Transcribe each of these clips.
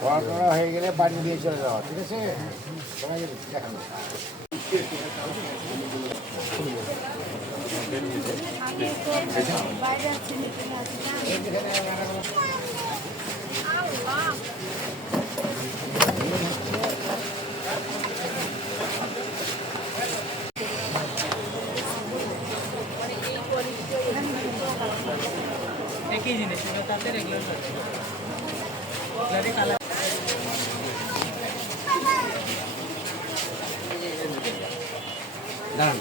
পড়াশোনা হয়ে গেলে বাড়ি দিয়ে চলে যাওয়া ঠিক আছে? সবাই দেখানো। একই জিনিস এটা তাতে রেগুলার রেগুলারই কালার দাঁড়ান।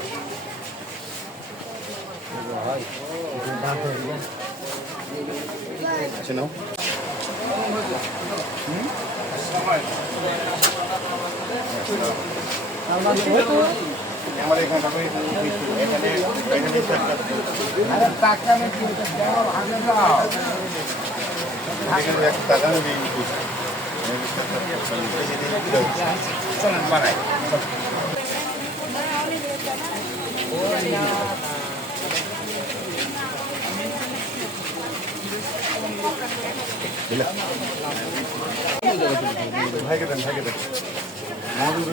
হয় করে দিবেন আচ্ছা নাও আমার এখানে তারপরে এখানে এখানে আরে টাকা নেই কিন্তু দাও আগে দাও এখানে এক টাকা নেই চলেন বানাই ভাইকে দেন ভাইকে দেন এই যে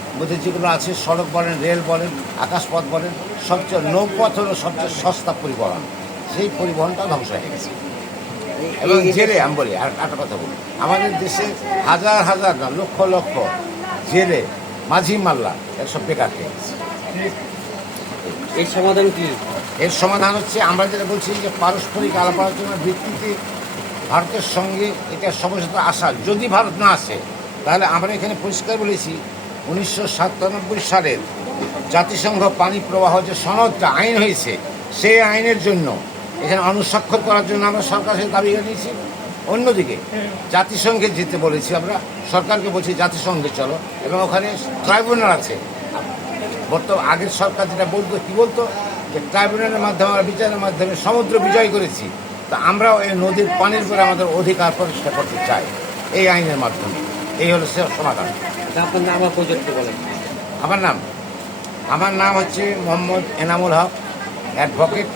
মধ্যে যেগুলো আছে সড়ক বলেন রেল বলেন আকাশপথ বলেন সবচেয়ে নৌপথ হলো সবচেয়ে সস্তা পরিবহন। সেই পরিবহনটা ধ্বংস হয়ে গেছে। এবং জেলে আমি বলি আর একটা কথা বলি আমাদের দেশে হাজার হাজার না লক্ষ লক্ষ জেলে মাঝি মাল্লা এসব বেকার হয়ে গেছে। এর সমাধান কি? এর সমাধান হচ্ছে আমরা যেটা বলছি যে পারস্পরিক আলাপ আলোচনার ভিত্তিতে ভারতের সঙ্গে এটা সমঝোতা আসা যদি ভারত না আসে তাহলে আমরা এখানে পরিষ্কার বলেছি উনিশশো সাতানব্বই সালের জাতিসংঘ পানি প্রবাহ যে সনদটা আইন হয়েছে, সেই আইনের জন্য এখানে অনুস্বাক্ষর করার জন্য আমরা সরকার সাথে দাবি জানিয়েছি। অন্যদিকে, জাতিসংঘে যেতে বলেছি আমরা, সরকারকে বলছি জাতিসংঘে চলো, এবং ওখানে ট্রাইব্যুনাল আছে। বর্তমান আগের সরকার যেটা বলতো, কি বলতো? যে ট্রাইব্যুনালের মাধ্যমে আমরা বিচারের মাধ্যমে সমুদ্র বিজয় করেছি, তা আমরাও এই নদীর পানির উপরে আমাদের অধিকার প্রতিষ্ঠা করতে চাই, এই আইনের মাধ্যমে। এই হলো সে সমাধান। আপনার নাম আর প্রজেক্ট বলেন? আমার নাম আমার নাম হচ্ছে মোহাম্মদ এনামুল হক অ্যাডভোকেট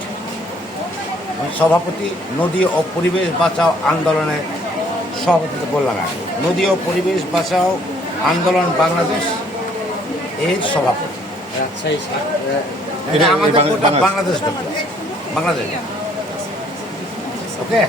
সভাপতি নদী ও পরিবেশ বাঁচাও আন্দোলনের সভাপতিতে বললাম আগে। নদী ও পরিবেশ বাঁচাও আন্দোলন বাংলাদেশ এর সভাপতি। রাজশাহী আমাদের বাংলাদেশ-। বাংলাদেশ। ওকে